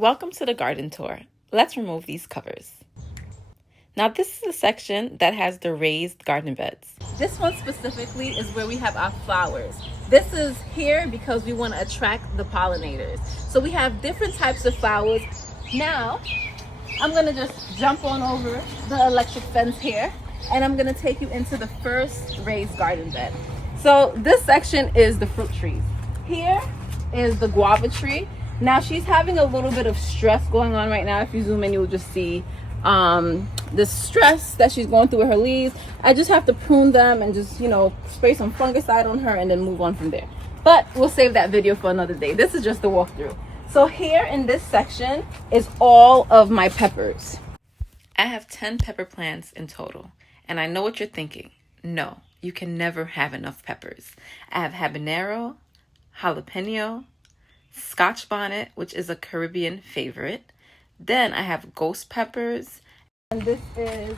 Welcome to the garden tour. Let's remove these covers. Now this is a section that has the raised garden beds. This one specifically is where we have our flowers. This is here because we want to attract the pollinators. So we have different types of flowers. Now, I'm going to just jump on over the electric fence here and I'm going to take you into the first raised garden bed. So this section is the fruit trees. Here is the guava tree. Now she's having a little bit of stress going on right now. If you zoom in, you'll just see the stress that she's going through with her leaves. I just have to prune them and just, spray some fungicide on her and then move on from there. But we'll save that video for another day. This is just the walkthrough. So here in this section is all of my peppers. I have 10 pepper plants in total. And I know what you're thinking. No, you can never have enough peppers. I have habanero, jalapeno, Scotch bonnet, which is a Caribbean favorite. Then I have ghost peppers. And this is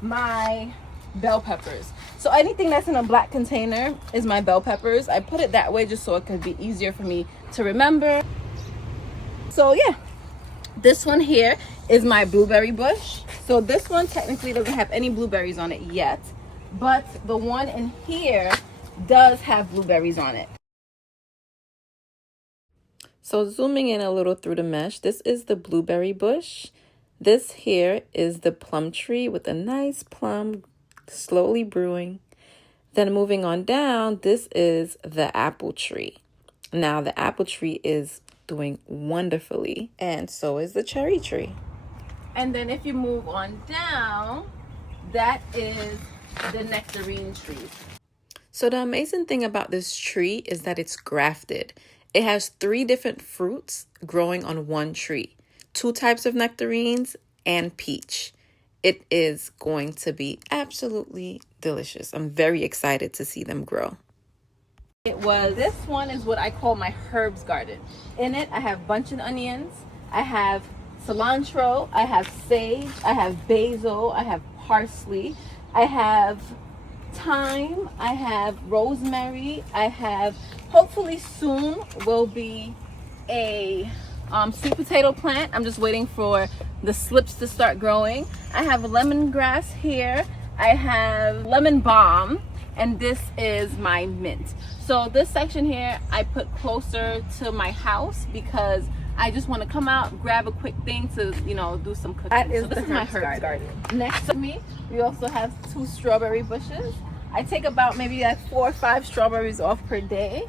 my bell peppers. So anything that's in a black container is my bell peppers. I put it that way just so it could be easier for me to remember. So yeah, this one here is my blueberry bush. So this one technically doesn't have any blueberries on it yet, but the one in here does have blueberries on it. So zooming in a little through the mesh, this is the blueberry bush. This here is the plum tree with a nice plum slowly brewing. Then moving on down, this is the apple tree. Now the apple tree is doing wonderfully, and so is the cherry tree. And then if you move on down, that is the nectarine trees. So the amazing thing about this tree is that it's grafted. It has 3 different fruits growing on one tree, 2 types of nectarines and peach. It is going to be absolutely delicious. I'm very excited to see them grow. This one is what I call my herbs garden. In it, I have bunching onions, I have cilantro, I have sage, I have basil, I have parsley, I have thyme, I have rosemary, I have, hopefully soon will be a sweet potato plant. I'm just waiting for the slips to start growing. I have lemongrass here, I have lemon balm, and this is my mint. So this section here I put closer to my house because I just want to come out, grab a quick thing to, do some cooking. That is my herb garden. Next to me, we also have 2 strawberry bushes. I take about maybe 4 or 5 strawberries off per day.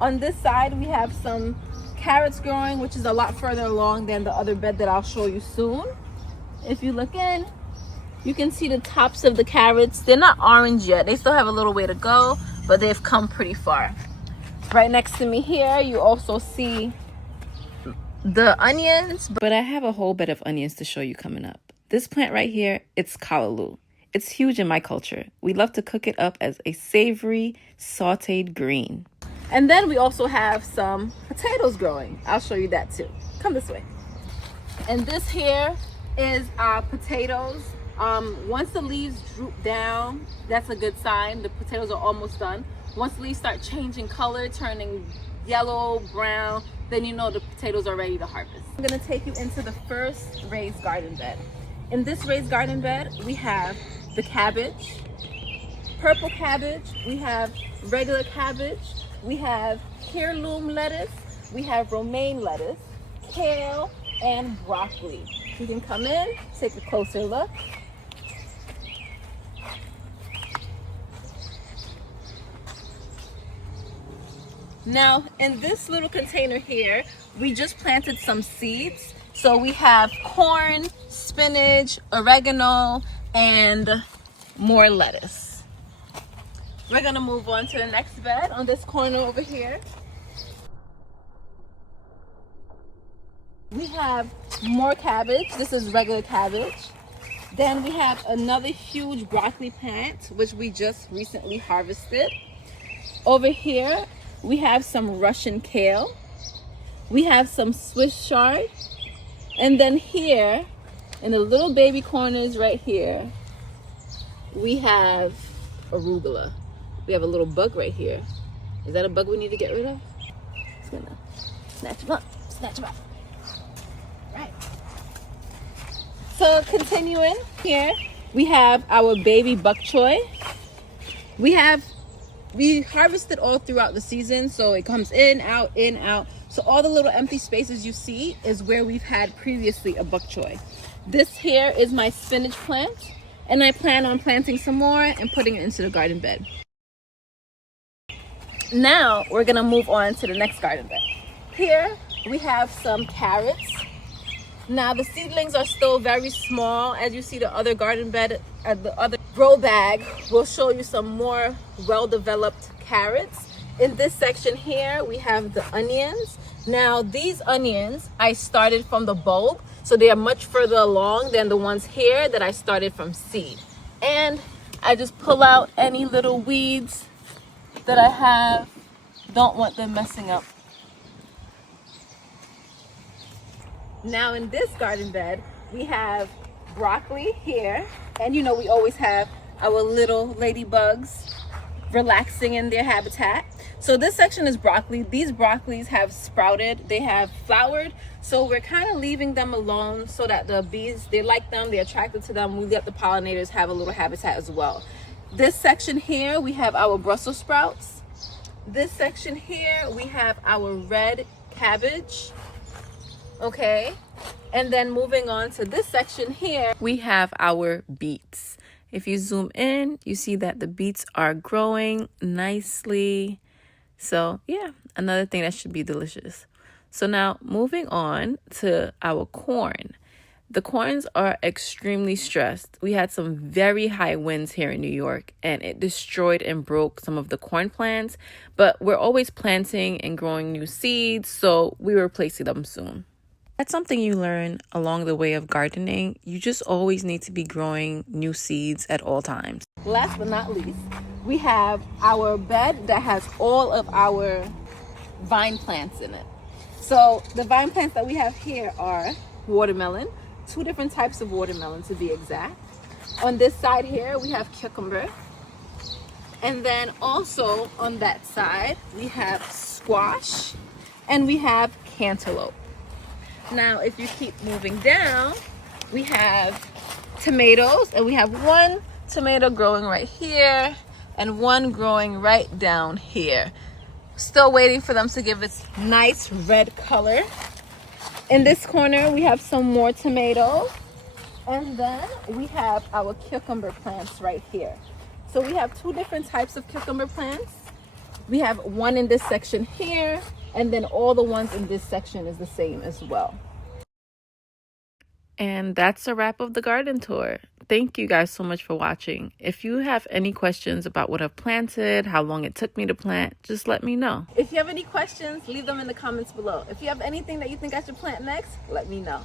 On this side, we have some carrots growing, which is a lot further along than the other bed that I'll show you soon. If you look in, you can see the tops of the carrots. They're not orange yet. They still have a little way to go, but they've come pretty far. Right next to me here, you also see the onions. But I have a whole bed of onions to show you coming up. This plant right here, it's callaloo. It's huge in my culture. We love to cook it up as a savory, sauteed green. And then we also have some potatoes growing. I'll show you that too. Come this way. And this here is our potatoes. Once the leaves droop down, that's a good sign. The potatoes are almost done. Once the leaves start changing color, turning yellow, brown, then you know the potatoes are ready to harvest. I'm gonna take you into the first raised garden bed. In this raised garden bed, we have the cabbage, purple cabbage, we have regular cabbage, we have heirloom lettuce, we have romaine lettuce, kale, and broccoli. You can come in, take a closer look. Now, in this little container here, we just planted some seeds. So we have corn, spinach, oregano, and more lettuce. We're gonna move on to the next bed on this corner over here. We have more cabbage. This is regular cabbage. Then we have another huge broccoli plant, which we just recently harvested. Over here, we have some Russian kale. We have some Swiss chard. And then here, in the little baby corners right here, we have arugula. We have a little bug right here. Is that a bug we need to get rid of? It's gonna Snatch them up. Snatch them up. Right. So continuing here, we have our baby bok choy. We harvested all throughout the season, so it comes in, out, in, out. So all the little empty spaces you see is where we've had previously a bok choy. This here is my spinach plant, and I plan on planting some more and putting it into the garden bed. Now we're gonna move on to the next garden bed. Here we have some carrots. Now the seedlings are still very small. As you see, the other garden bed, the other grow bag will show you some more well-developed carrots. In this section here, we have the onions. Now these onions, I started from the bulb, so they are much further along than the ones here that I started from seed. And I just pull out any little weeds that I have. Don't want them messing up. Now in this garden bed, we have broccoli here. And you know, we always have our little ladybugs relaxing in their habitat. So this section is broccoli. These broccolis have sprouted, they have flowered. So we're kind of leaving them alone so that the bees, they like them, they're attracted to them. We let the pollinators have a little habitat as well. This section here, we have our Brussels sprouts. This section here, we have our red cabbage. Okay, and then moving on to this section here, we have our beets. If you zoom in, you see that the beets are growing nicely. So yeah, another thing that should be delicious. So now moving on to our corn. The corns are extremely stressed. We had some very high winds here in New York, and it destroyed and broke some of the corn plants, but we're always planting and growing new seeds, so we will replace them soon. That's something you learn along the way of gardening. You just always need to be growing new seeds at all times. Last but not least, we have our bed that has all of our vine plants in it. So the vine plants that we have here are watermelon, 2 different types of watermelon to be exact. On this side here, we have cucumber. And then also on that side, we have squash and we have cantaloupe. Now, if you keep moving down, we have tomatoes, and we have 1 tomato growing right here and 1 growing right down here. Still waiting for them to give its nice red color. In this corner, we have some more tomatoes, and then we have our cucumber plants right here. So we have 2 different types of cucumber plants. We have 1 in this section here, and then all the ones in this section is the same as well. And that's a wrap of the garden tour. Thank you guys so much for watching. If you have any questions about what I've planted, how long it took me to plant, just let me know. If you have any questions, leave them in the comments below. If you have anything that you think I should plant next, let me know.